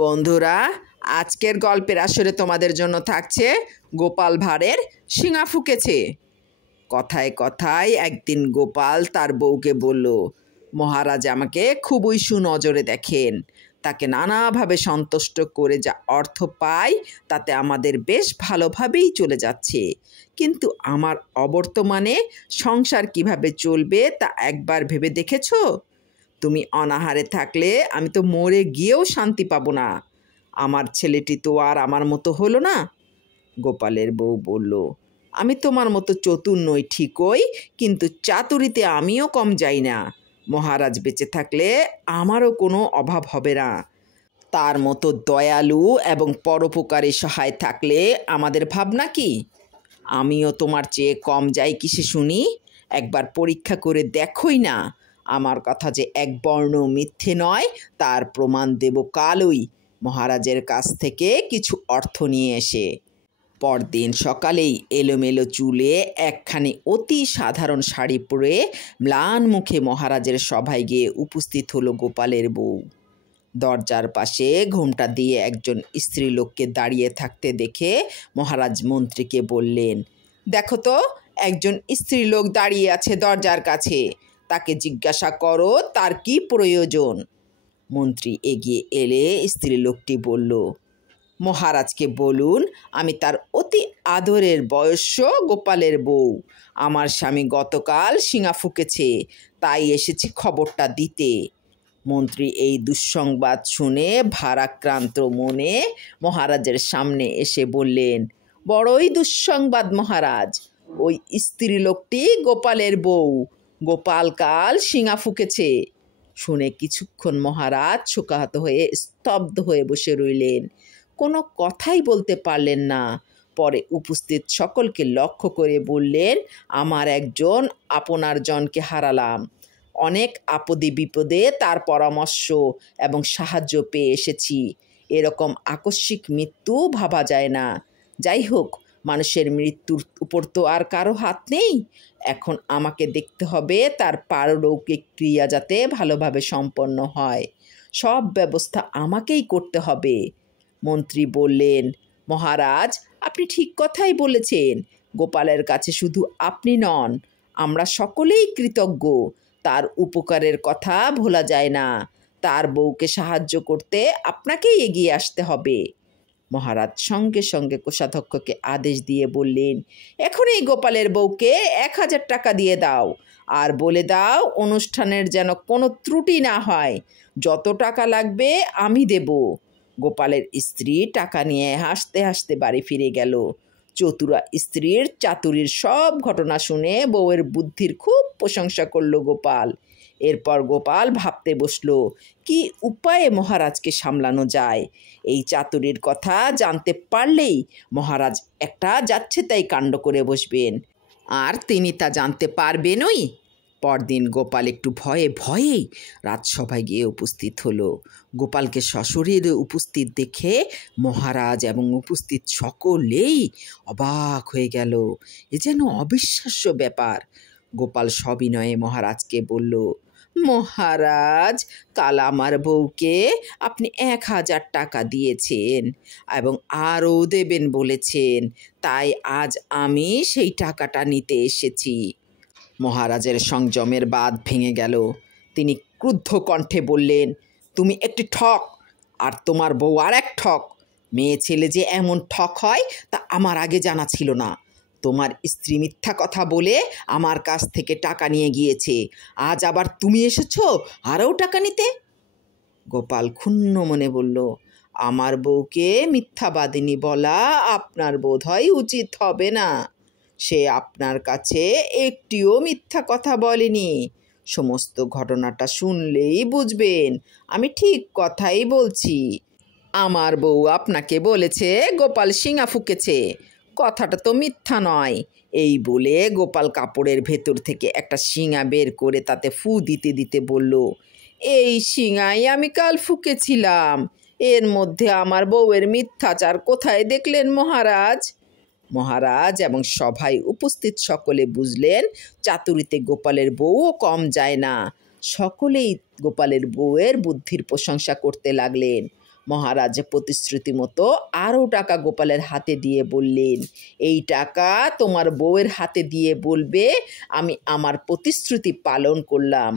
বন্ধুরা, আজকের গল্পের আসরে তোমাদের জন্য থাকছে গোপাল ভাঁড়ের শিঙা ফুকেছে। কথায় কথায় একদিন গোপাল তার বউকে বলল, মহারাজ আমাকে খুবই সুনজরে দেখেন। তাকে নানাভাবে সন্তুষ্ট করে যা অর্থ পাই তাতে আমাদের বেশ ভালোভাবেই চলে যাচ্ছে, কিন্তু আমার অবর্তমানে সংসার কিভাবে চলবে তা একবার ভেবে দেখেছো? তুমি অনাহারে থাকলে আমি তো মরে গিয়েও শান্তি পাবো না। আমার ছেলেটি তো আর আমার মতো হলো না। গোপালের বউ বলল, আমি তোমার মতো চতুর নই ঠিকই, কিন্তু চাতুরিতে আমিও কম যাই না। মহারাজ বেঁচে থাকলে আমারও কোনো অভাব হবে না। তার মতো দয়ালু এবং পরোপকারী সহায় থাকলে আমাদের ভাবনা কি? আমিও তোমার চেয়ে কম যাই কিসে শুনি? একবার পরীক্ষা করে দেখোই না। আমার কথা যে এক বর্ণ মিথ্যে নয় তার প্রমাণ দেব কালই, মহারাজের কাছ থেকে কিছু অর্থ নিয়ে এসে। পরদিন সকালেই এলোমেলো চুলে একখানি অতি সাধারণ শাড়ি পরে ম্লান মুখে মহারাজের সভায় গিয়ে উপস্থিত হলো গোপালের বউ। দরজার পাশে ঘোমটা দিয়ে একজন স্ত্রীলোককে দাঁড়িয়ে থাকতে দেখে মহারাজ মন্ত্রীকে বললেন, দেখো তো, একজন স্ত্রীলোক দাঁড়িয়ে আছে দরজার কাছে, তাকে জিজ্ঞাসা করো তার কি প্রয়োজন। মন্ত্রী এগিয়ে এলে স্ত্রীলোকটি বলল, মহারাজকে বলুন আমি তার অতি আদরের বয়স্য গোপালের বউ। আমার স্বামী গতকাল শিঙা ফুকেছে, তাই এসেছি খবরটা দিতে। মন্ত্রী এই দুঃসংবাদ শুনে ভারাক্রান্ত মনে মহারাজের সামনে এসে বললেন, বড়ই দুঃসংবাদ মহারাজ। ওই স্ত্রীলোকটি গোপালের বউ। গোপাল কাল শিঙা ফুকেছে। শুনে কিছুক্ষণ মহারাজ শোকাহত হয়ে স্তব্ধ হয়ে বসে রইলেন, কোনো কথাই বলতে পারলেন না। পরে উপস্থিত সকলকে লক্ষ্য করে বললেন, আমার একজন আপনার জনকে হারালাম। অনেক আপদে বিপদে তার পরামর্শ এবং সাহায্য পেয়ে এসেছি। এরকম আকস্মিক মৃত্যু ভাবা যায় না। যাই হোক, মানুষের মৃত্যুর উপর তো আর কারো হাত নেই। এখন আমাকে দেখতে হবে তার পারলৌকিক ক্রিয়া যাতে ভালোভাবে সম্পন্ন হয়। সব ব্যবস্থা আমাকেই করতে হবে। মন্ত্রী বললেন, মহারাজ আপনি ঠিক কথাই বলেছেন। গোপালের কাছে শুধু আপনি নন, আমরা সকলেই কৃতজ্ঞ। তার উপকারের কথা ভোলা যায় না। তার বউকে সাহায্য করতে আপনাকেই এগিয়ে আসতে হবে। মহারাজ সঙ্গে সঙ্গে কোষাধ্যক্ষকে আদেশ দিয়ে বললেন, এখনই গোপালের বউকে 1000 টাকা দিয়ে দাও, আর বলে দাও অনুষ্ঠানের যেন কোনো ত্রুটি না হয়। যত টাকা লাগবে আমি দেব। গোপালের স্ত্রী টাকা নিয়ে হাসতে হাসতে বাড়ি ফিরে গেল। চতুরা স্ত্রীর চাতুরির সব ঘটনা শুনে বউয়ের বুদ্ধির খুব প্রশংসা করল গোপাল। এরপর গোপাল ভাবতে বসলো, কি উপায়ে মহারাজকে সামলানো যায়। এই চাতুরির কথা জানতে পারলেই মহারাজ একটা যাচ্ছে তাই কাণ্ড করে বসবেন, আর তিনি তা জানতে পারবেনই। পরদিন গোপাল একটু ভয়ে ভয়েই রাজসভায় গিয়ে উপস্থিত হলো। গোপালকে সশরীরে উপস্থিত দেখে মহারাজ এবং উপস্থিত সকলেই অবাক হয়ে গেল। এ যেন অবিশ্বাস্য ব্যাপার। গোপাল সবিনয়ে মহারাজকে বলল, মহারাজ, কাল আমার বউকে আপনি 1000 টাকা দিয়েছেন এবং আরও দেবেন বলেছেন, তাই আজ আমি সেই টাকাটা নিতে এসেছি। মহারাজের সংযমের বাঁধ ভেঙে গেল। তিনি ক্রুদ্ধ কণ্ঠে বললেন, তুমি একটি ঠক, আর তোমার বউ আর এক ঠক। মেয়ে ছেলে যে এমন ঠক হয় তা আমার আগে জানা ছিল না। তোমার স্ত্রী মিথ্যা কথা বলে আমার কাছ থেকে টাকা নিয়ে গিয়েছে, আজ আবার তুমি এসেছো আরও টাকা নিতে। গোপাল ক্ষুণ্ণ মনে বলল, আমার বউকে মিথ্যাবাদিনী বলা আপনার বোধ হয় উচিত হবে না। সে আপনার কাছে একটিও মিথ্যা কথা বলেনি। সমস্ত ঘটনাটা শুনলেই বুঝবেন আমি ঠিক কথাই বলছি। আমার বউ আপনাকে বলেছে গোপাল শিঙা ফুকেছে, কথাটা তো মিথ্যা নয়। এই বলে গোপাল কাপড়ের ভেতর থেকে একটা শিঙা বের করে তাতে ফু দিতে দিতে বলল, এই শিঙাই আমি কাল ফুকেছিলাম। এর মধ্যে আমার বউয়ের মিথ্যাচার কোথায় দেখলেন মহারাজ? মহারাজ এবং সভায় উপস্থিত সকলে বুঝলেন চাতুরিতে গোপালের বউও কম যায় না। সকলেই গোপালের বউয়ের বুদ্ধির প্রশংসা করতে লাগলেন। মহারাজ প্রতিশ্রুতি মতো আরও টাকা গোপালের হাতে দিয়ে বললেন, এই টাকা তোমার বউয়ের হাতে দিয়ে বলবে আমি আমার প্রতিশ্রুতি পালন করলাম।